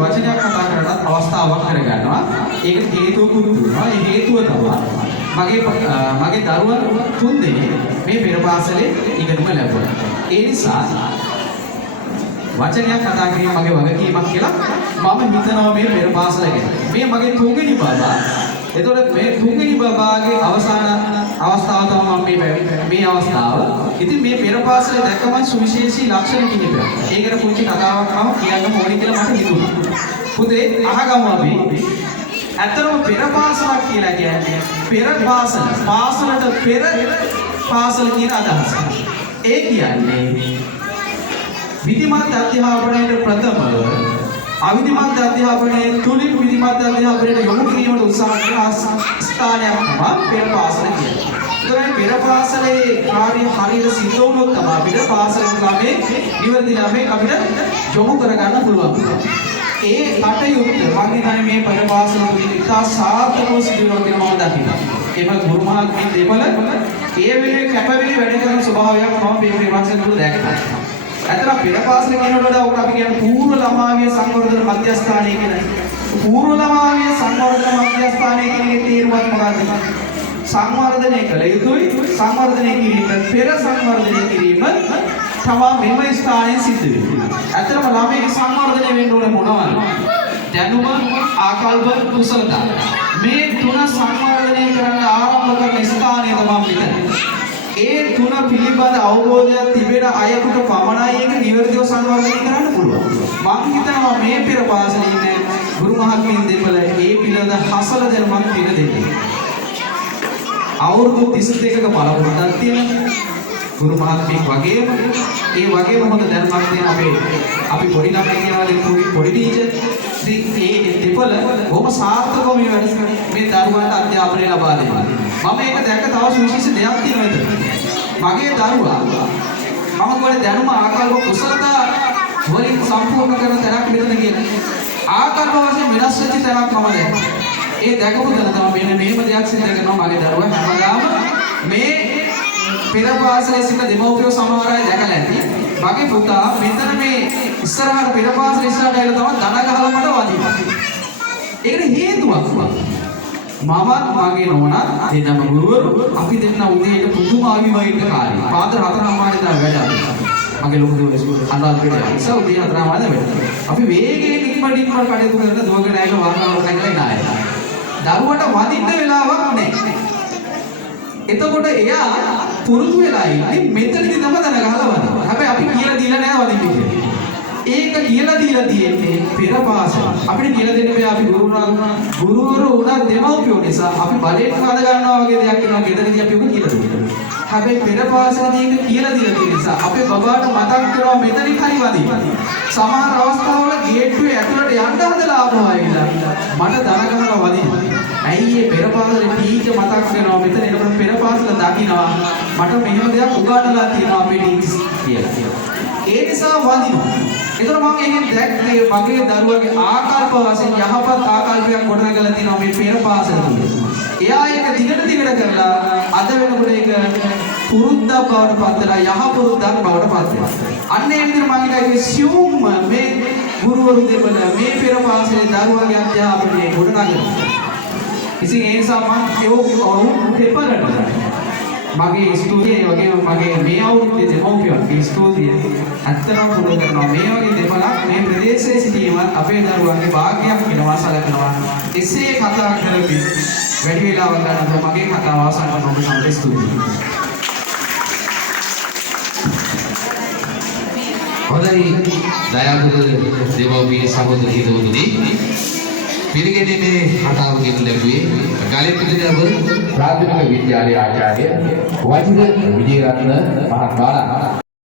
වචනයක් කතා කරනත් අවස්ථාවක් කරගන්නවා. ඒකට හේතුවකුත් තියෙනවා. ඒ හේතුව තමයි මගේ දරුවන් 3 දෙනෙක් මේ පෙර පාසලේ ඉගෙනම ලැබුවා. ඒ නිසා වචනයක් කතා කිරීම මගේ වගකීමක් කියලා මම හිතනවා මේ පෙර පාසල ගැන. මේ මගේ තුන්වෙනි බබා. එතකොට මේ තුන්වෙනි බබාගේ අවස්ථාව තමයි මේ අවස්ථාව. ඉතින් මේ පෙර පාසලේ දැක්කම සුවිශේෂී ලක්ෂණ කිහිපයක්. ඒකට පුංචි කතාවක් මම කියන්න ඕනේ කියලා මට හිතුණා. පුතේ අහගමු අපි. ඇත්තටම පෙර පාසලක් කියලා කියන්නේ පෙර පාසල. පාසලට පෙර පාසල කියන අදහස. ඒ කියන්නේ විධිමත් අධ්‍යාපනයේ ප්‍රථම අවිධිමත් අධ්‍යාපනයේ තුලින් විධිමත් අධ්‍යාපනයට යොමු කිරීමට උත්සාහ කරන ස්ථානයක් තමයි පෙර පාසල කියන්නේ. ඒතරයි පෙර පාසලේ කාර්ය හරියට සිද්ධ වුණොත් තමයි අපිට පාසලේ ළමේ නිවැරදි ළමේ අපිට යොමු කරගන්න පුළුවන්. ඒ කටයුත්ත මම හිතන්නේ මේ පෙර පාසල තුලින් ඉතා සාර්ථකව සිදු වෙනවා කියලා මම දකිනවා. ඒම ගුරු මහත්මිය දෙපළ ඒ වෙලේ කැපවී වැඩ කරන ස්වභාවයක් මම මේ ප්‍රේමක්ෂණ තුල දැක්කා. අතන පෙර පාසල කියනකොට වඩා උකට අපි කියන පූර්ව ළමාවිය සංවර්ධන මධ්‍යස්ථානය කියලා. පූර්ව ළමාවිය සංවර්ධන මධ්‍යස්ථානය කියන එකේ තේරුමක් මොකක්ද? සංවර්ධනය කළ යුතුයි. සංවර්ධනය කිරීම පෙර සංවර්ධනය කිරීම තමයි මෙම ස්ථානයේ සිද්ධ වෙන්නේ. අතරම ළමයේ සංවර්ධනය වෙන්න ඕනේ මොනවද? දැනුම, ආකල්ප, කුසලතා. මේ තුන සංවර්ධනය කරන්න ආරම්භ කරන ස්ථානය තමයි මෙතන. ඒ තුන පිළිබඳ අවබෝධයක් තිබෙන අයෙකුට පමණයි ඒක නිවැරදිව සංවර්ධනය කරන්න පුළුවන්. මම හිතනවා මේ පෙර පාසලේ ඉන්න ගුරු මහත්මියන් දෙපළ ඒ පිළිබඳ හසල දැනුමක් තියෙන දෙන්නේ. අවුරුදු 32ක පළපුරුද්දක් තියෙන ගුරු මහත්මියක් වගේම ඒ වගේම හොඳ දැනුමක් තියෙන අපි පොඩි ළමයි කියනවා පොඩි ටීචර් ඒ දෙපළ බොහොම සාර්ථකව මේ වැඩ මේ දරුවන්ට අධ්‍යාපනය ලබා දෙනවා. මම ඒක දැක්ක තව සුවිශේෂ දෙයක් තියෙනවා එතන. මගේ දරුවා මම ගොඩේ දැනුම ආකල්ප කුසලතා වලින් සම්පූර්ණ කරන තැනක් මෙතන කියලා. ආකල්ප වශයෙන් වෙනස් වෙච්ච තැනක් මම දැක්කා. ඒ දැකපු තැන තමයි මෙන්න මේම දෙයක් සිද්ධ කරනවා මගේ දරුවා හැමදාම මේ පෙර පාසලේ සිට දෙමව්පියෝ සමහර අය දැකලා ඇති. මගේ පුතා මෙතන මේ ඉස්සරහට පෙර පාසල ඉස්සරහට ඇවිල්ලා තමයි දන ගහලා මට වදිනවා. ඒකට හේතුවක් මම මගේ නෝනා දෙන්නම ගුරුවරු අපි දෙන්න උදේට පුදුම අවිවයින්කාරී. පාන්දර 4:00 දා වැඩ. මගේ ලොකු දරුවෝ ඉස්කෝලේ අනුරාධපුරේ යනවා. ඉතින් උදේ 4:00 වැඩ. අපි වේගයෙන් ඉක්මනට කටයුතු කරන දුවගෙන ආයක වාහනාවක් නැගලා එන අය. දරුවට වදින්න වෙලාවක් නැහැ. එතකොට එයා පුරුදු වෙලා ඉන්නේ මෙතනදී තමයි දන ගහලා වදිනවා. හැබැයි අපි කියලා දීලා නැහැ වදින්න කියලා. ඒක කියලා දීලා තියෙන්නේ පෙර පාසල. අපිට කියලා දෙන්න බෑ අපි ගුරුවරු උනා දෙමව්පියෝ නිසා අපි බලයෙන් හද ගන්නවා වගේ දෙයක් වෙනවා ගෙදරදී අපි ඔක කියලා දෙනවා. හැබැයි පෙර පාසලදී ඒක කියලා දීලා තියෙන නිසා අපේ බබාට මතක් කරනවා මෙතනින් හරි වදින්න. සමහර අවස්ථාවල ගේට්ටුවේ ඇතුළට යන්න හදලා ආපහු ආවිලා මට දන ගහලා වදින්න. ඇයි මේ පෙර පාසලේ ටීචර් මතක් වෙනවා මෙතන එනකොට පෙර පාසල දකින්නවා මට මෙහෙම දෙයක් උගන්වලා තියෙනවා අපේ ටීචර්ස් කියලා. ඒ නිසා වදිනවා. ඒතර මම එහෙන් දැක්කේ මගේ දරුවගේ ආකල්ප වශයෙන් යහපත් ආකල්පයක් ගොඩනගලා තියෙනවා මේ පෙර පාසල තුල. එයා ඒක දිගට කරලා අද වෙනකොට ඒක පුරුද්දක් බවට පත් වෙලා යහපුරුද්දක් බවට පත් වෙනවා. අන්න ඒ විදිහට මම හිතන්නේ සියුම් මේ ගුරුවරු දෙපළ මේ පෙර පාසලේ දරුවගේ අධ්‍යාපනයේ ගොඩනගනවා. ඉතින් ඒ නිසා මම පෙපරට මගේ ස්ටුඩියෝ වගේම මගේ මේ අවුරුද්දේ දෙමව්පියන්ගේ ස්ටුඩියෝ ඇත්තටම පුරුදු කරනවා මේ වගේ දෙපළක් මේ ප්‍රදේශයේ සිටීමත් අපේ දරුවන්ගේ භාග්‍යයක් වෙනවා සැලකනවා. එසේ කතා කරමින් වැඩි වෙලාවක් ගන්න මගේ කතාව අවසන් කරන ඔබ සම්පූර්ණ ස්තුතියි. හොඳයි දයාපුර දෙමව්පිය සහෝදරී දෝතුනි පිළිගෙඩියේ කතාව ගෙනත් ලැබුවේ ගලෙපිටිදව ප්‍රාථමික විද්‍යාලයේ ආචාර්ය වජිර විජේරත්න මහත්මයා